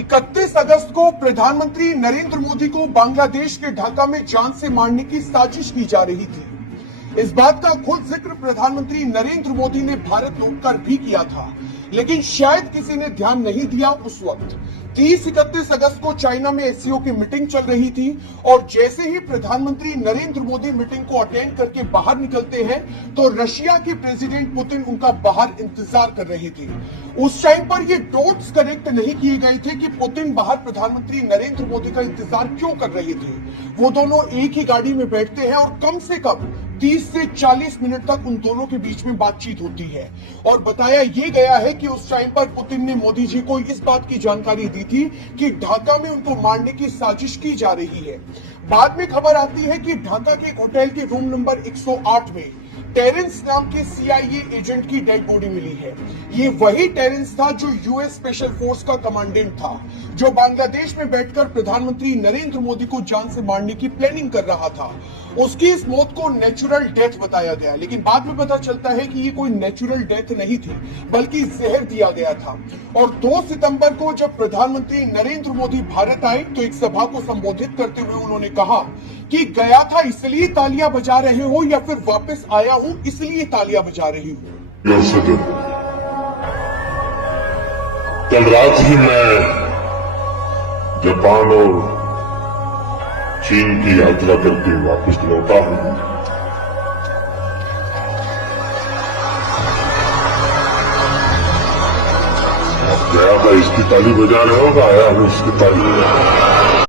31 अगस्त को प्रधानमंत्री नरेंद्र मोदी को बांग्लादेश के ढाका में जान से मारने की साजिश की जा रही थी। इस बात का खुद जिक्र प्रधानमंत्री नरेंद्र मोदी ने भारत लौटकर भी किया था, लेकिन शायद किसी ने ध्यान नहीं दिया। उस वक्त 30-31 अगस्त को चाइना में एससीओ की मीटिंग चल रही थी और जैसे ही प्रधानमंत्री नरेंद्र मोदी मीटिंग को अटेंड करके बाहर निकलते हैं तो रशिया के प्रेसिडेंट पुतिन उनका बाहर इंतजार कर रहे थे। उस टाइम पर ये डॉट्स कनेक्ट नहीं किए गए थे कि पुतिन बाहर प्रधानमंत्री नरेंद्र मोदी का इंतजार क्यों कर रहे थे। वो दोनों एक ही गाड़ी में बैठते हैं और कम से कम 30 से 40 मिनट तक उन दोनों के बीच में बातचीत होती है और बताया ये गया है कि उस टाइम पर पुतिन ने मोदी जी को इस बात की जानकारी दी थी कि ढाका में उनको मारने की साजिश की जा रही है। बाद में खबर आती है कि ढाका के एक होटल के रूम नंबर 108 में टेरेंस नाम के CIA एजेंट की डेड बॉडी मिली है। ये वही टेरेंस था जो यूएस स्पेशल फोर्स का कमांडेंट था, जो बांग्लादेश में बैठकर प्रधानमंत्री नरेंद्र मोदी को जान से मारने की प्लानिंग कर रहा था। उसकी इस मौत को नेचुरल डेथ बताया गया, लेकिन बाद में पता चलता है कि ये कोई नेचुरल डेथ नहीं थी, बल्कि जहर दिया गया था। और 2 सितंबर को जब प्रधानमंत्री नरेंद्र मोदी भारत आए तो एक सभा को संबोधित करते हुए उन्होंने कहा कि गया था इसलिए तालियां बजा रहे हो या फिर वापस आया हूं इसलिए तालियां बजा रही हूं। कल रात ही मैं जापान और चीन की यात्रा करके वापस लौटा हूं। आप गया था इसकी ताली बजा रहे हो, आया हूं इसकी ताली बजा रहे हो।